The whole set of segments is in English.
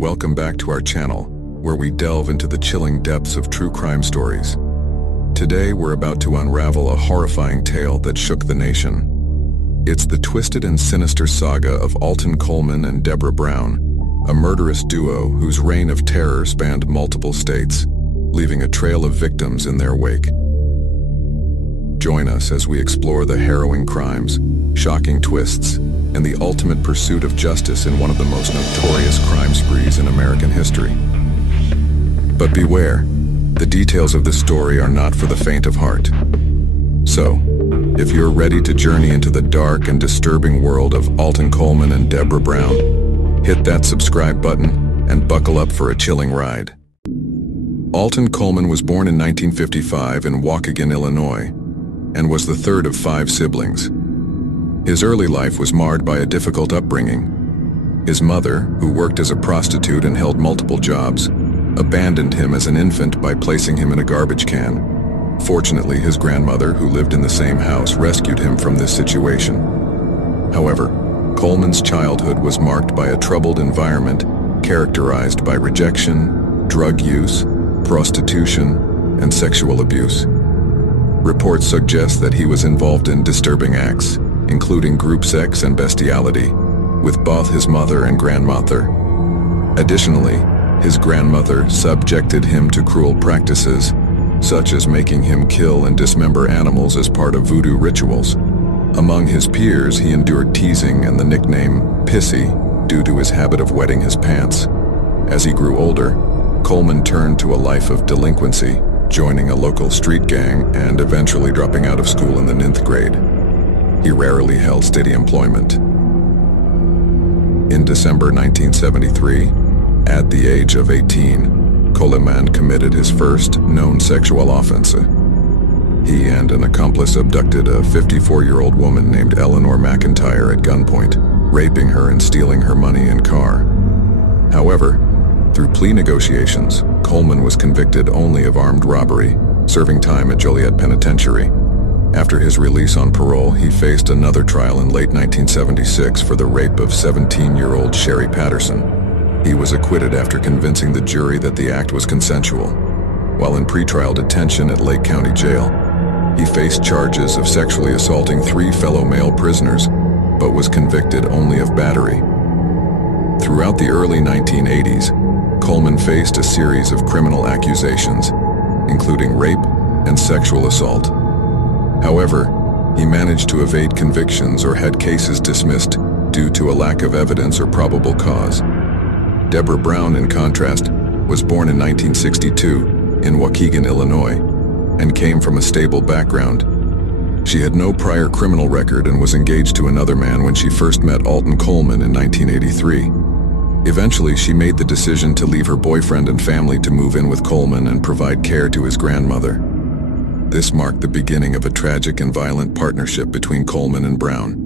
Welcome back to our channel, where we delve into the chilling depths of true crime stories. Today we're about to unravel a horrifying tale that shook the nation. It's the twisted and sinister saga of Alton Coleman and Debra Brown, a murderous duo whose reign of terror spanned multiple states, leaving a trail of victims in their wake. Join us as we explore the harrowing crimes, shocking twists, and the ultimate pursuit of justice in one of the most notorious crime sprees in American history. But beware, the details of this story are not for the faint of heart. So, if you're ready to journey into the dark and disturbing world of Alton Coleman and Debra Brown, hit that subscribe button and buckle up for a chilling ride. Alton Coleman was born in 1955 in Waukegan, Illinois, and was the third of 5 siblings. His early life was marred by a difficult upbringing. His mother, who worked as a prostitute and held multiple jobs, abandoned him as an infant by placing him in a garbage can. Fortunately, his grandmother, who lived in the same house, rescued him from this situation. However, Coleman's childhood was marked by a troubled environment characterized by rejection, drug use, prostitution, and sexual abuse. Reports suggest that he was involved in disturbing acts, including group sex and bestiality, with both his mother and grandmother. Additionally, his grandmother subjected him to cruel practices, such as making him kill and dismember animals as part of voodoo rituals. Among his peers, he endured teasing and the nickname Pissy due to his habit of wetting his pants. As he grew older, Coleman turned to a life of delinquency, joining a local street gang and eventually dropping out of school in the 9th grade. He rarely held steady employment. In December 1973, at the age of 18, Coleman committed his first known sexual offense. He and an accomplice abducted a 54-year-old woman named Eleanor McIntyre at gunpoint, raping her and stealing her money and car. However, through plea negotiations, Coleman was convicted only of armed robbery, serving time at Joliet Penitentiary. After his release on parole, he faced another trial in late 1976 for the rape of 17-year-old Sherry Patterson. He was acquitted after convincing the jury that the act was consensual. While in pretrial detention at Lake County Jail, he faced charges of sexually assaulting 3 fellow male prisoners, but was convicted only of battery. Throughout the early 1980s, Coleman faced a series of criminal accusations, including rape and sexual assault. However, he managed to evade convictions or had cases dismissed due to a lack of evidence or probable cause. Debra Brown, in contrast, was born in 1962 in Waukegan, Illinois, and came from a stable background. She had no prior criminal record and was engaged to another man when she first met Alton Coleman in 1983. Eventually, she made the decision to leave her boyfriend and family to move in with Coleman and provide care to his grandmother. This marked the beginning of a tragic and violent partnership between Coleman and Brown,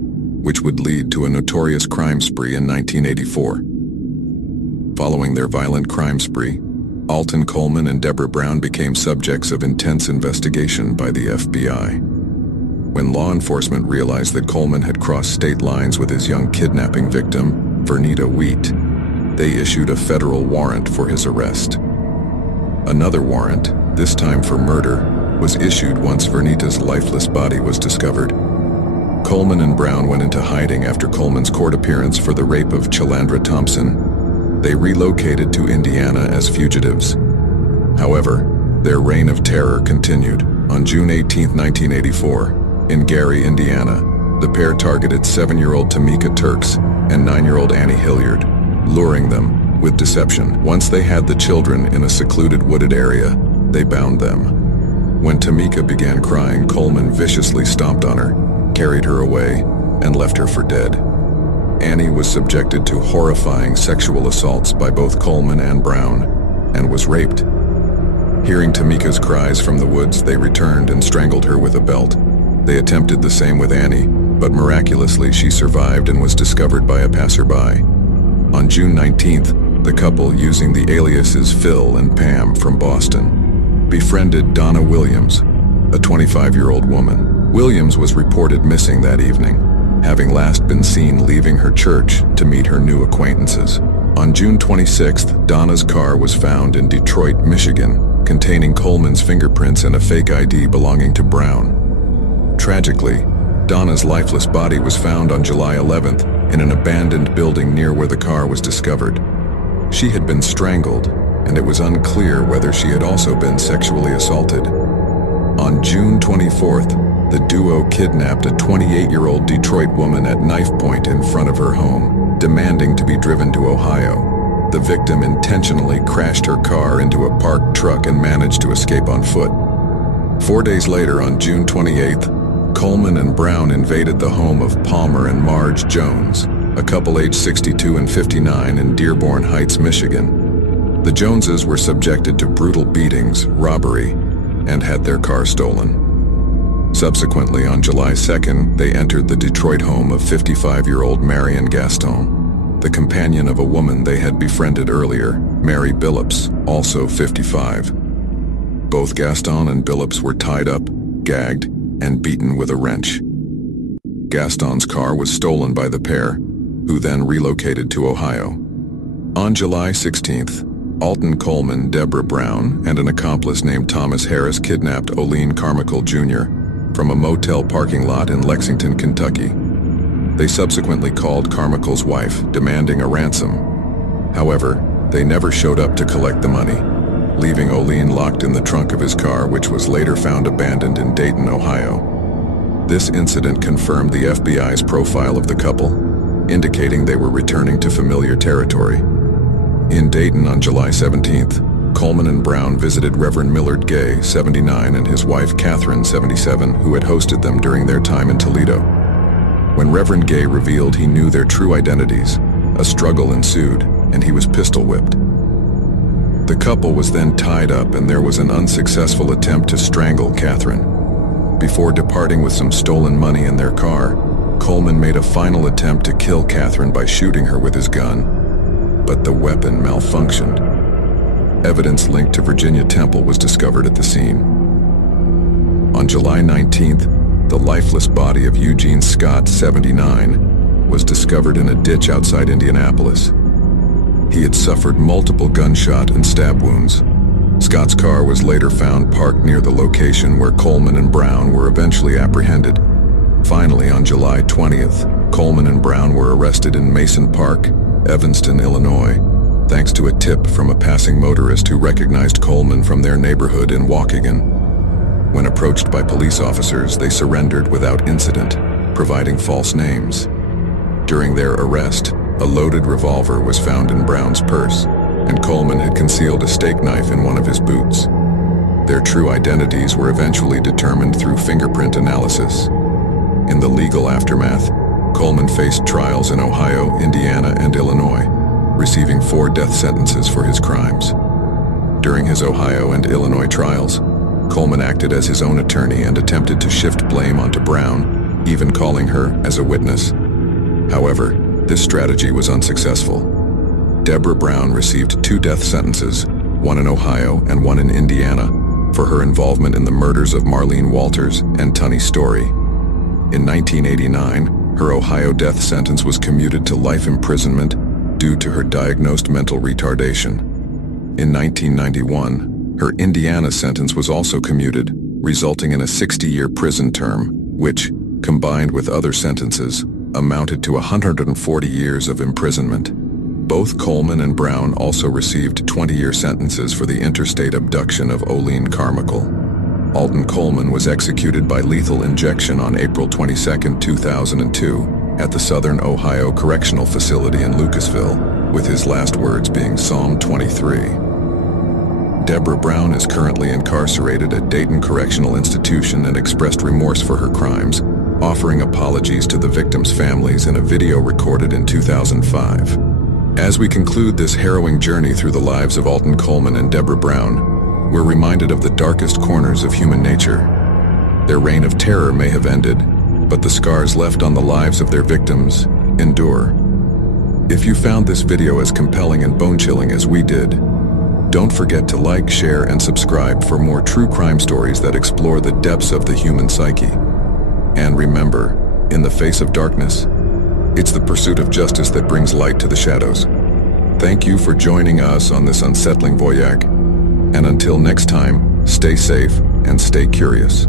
which would lead to a notorious crime spree in 1984. Following their violent crime spree, Alton Coleman and Debra Brown became subjects of intense investigation by the FBI. When law enforcement realized that Coleman had crossed state lines with his young kidnapping victim, Vernita Wheat, they issued a federal warrant for his arrest. Another warrant, this time for murder, was issued once Vernita's lifeless body was discovered. Coleman and Brown went into hiding after Coleman's court appearance for the rape of Chalandra Thompson. They relocated to Indiana as fugitives. However, their reign of terror continued. On June 18, 1984, in Gary, Indiana, the pair targeted 7-year-old Tamika Turks and 9-year-old Annie Hilliard, luring them with deception. Once they had the children in a secluded wooded area, they bound them. When Tamika began crying, Coleman viciously stomped on her, carried her away, and left her for dead. Annie was subjected to horrifying sexual assaults by both Coleman and Brown, and was raped. Hearing Tamika's cries from the woods, they returned and strangled her with a belt. They attempted the same with Annie, but miraculously she survived and was discovered by a passerby. On June 19th, the couple, using the aliases Phil and Pam from Boston, befriended Donna Williams, a 25-year-old woman. Williams was reported missing that evening, having last been seen leaving her church to meet her new acquaintances. On June 26th, Donna's car was found in Detroit, Michigan, containing Coleman's fingerprints and a fake ID belonging to Brown. Tragically, Donna's lifeless body was found on July 11th in an abandoned building near where the car was discovered. She had been strangled, and it was unclear whether she had also been sexually assaulted. On June 24th, the duo kidnapped a 28-year-old Detroit woman at knife point in front of her home, demanding to be driven to Ohio. The victim intentionally crashed her car into a parked truck and managed to escape on foot. 4 days later, on June 28th, Coleman and Brown invaded the home of Palmer and Marge Jones, a couple aged 62 and 59 in Dearborn Heights, Michigan. The Joneses were subjected to brutal beatings, robbery, and had their car stolen. Subsequently, on July 2nd, they entered the Detroit home of 55-year-old Marion Gaston, the companion of a woman they had befriended earlier, Mary Billups, also 55. Both Gaston and Billups were tied up, gagged, and beaten with a wrench. Gaston's car was stolen by the pair, who then relocated to Ohio. On July 16th, Alton Coleman, Debra Brown, and an accomplice named Thomas Harris kidnapped Olene Carmichael Jr. from a motel parking lot in Lexington, Kentucky. They subsequently called Carmichael's wife, demanding a ransom. However, they never showed up to collect the money, leaving Olene locked in the trunk of his car, which was later found abandoned in Dayton, Ohio. This incident confirmed the FBI's profile of the couple, indicating they were returning to familiar territory. In Dayton on July 17th, Coleman and Brown visited Reverend Millard Gay, 79, and his wife Catherine, 77, who had hosted them during their time in Toledo. When Reverend Gay revealed he knew their true identities, a struggle ensued, and he was pistol whipped. The couple was then tied up, and there was an unsuccessful attempt to strangle Catherine. Before departing with some stolen money in their car, Coleman made a final attempt to kill Catherine by shooting her with his gun, but the weapon malfunctioned. Evidence linked to Virginia Temple was discovered at the scene. On July 19th, the lifeless body of Eugene Scott, 79, was discovered in a ditch outside Indianapolis. He had suffered multiple gunshot and stab wounds. Scott's car was later found parked near the location where Coleman and Brown were eventually apprehended. Finally, on July 20th, Coleman and Brown were arrested in Mason Park, Evanston, Illinois, thanks to a tip from a passing motorist who recognized Coleman from their neighborhood in Waukegan. When approached by police officers, they surrendered without incident, providing false names. During their arrest, a loaded revolver was found in Brown's purse, and Coleman had concealed a steak knife in one of his boots. Their true identities were eventually determined through fingerprint analysis. In the legal aftermath, Coleman faced trials in Ohio, Indiana, and Illinois, receiving 4 death sentences for his crimes. During his Ohio and Illinois trials, Coleman acted as his own attorney and attempted to shift blame onto Brown, even calling her as a witness. However, this strategy was unsuccessful. Debra Brown received 2 death sentences, one in Ohio and one in Indiana, for her involvement in the murders of Marlene Walters and Tunny Story. In 1989, her Ohio death sentence was commuted to life imprisonment due to her diagnosed mental retardation. In 1991, her Indiana sentence was also commuted, resulting in a 60-year prison term, which, combined with other sentences, amounted to 140 years of imprisonment. Both Coleman and Brown also received 20-year sentences for the interstate abduction of Olene Carmichael. Alton Coleman was executed by lethal injection on April 22, 2002, at the Southern Ohio Correctional Facility in Lucasville, with his last words being Psalm 23. Debra Brown is currently incarcerated at Dayton Correctional Institution and expressed remorse for her crimes, offering apologies to the victims' families in a video recorded in 2005. As we conclude this harrowing journey through the lives of Alton Coleman and Debra Brown, we're reminded of the darkest corners of human nature. Their reign of terror may have ended, but the scars left on the lives of their victims endure. If you found this video as compelling and bone-chilling as we did, don't forget to like, share, and subscribe for more true crime stories that explore the depths of the human psyche. And remember, in the face of darkness, it's the pursuit of justice that brings light to the shadows. Thank you for joining us on this unsettling voyage. And until next time, stay safe and stay curious.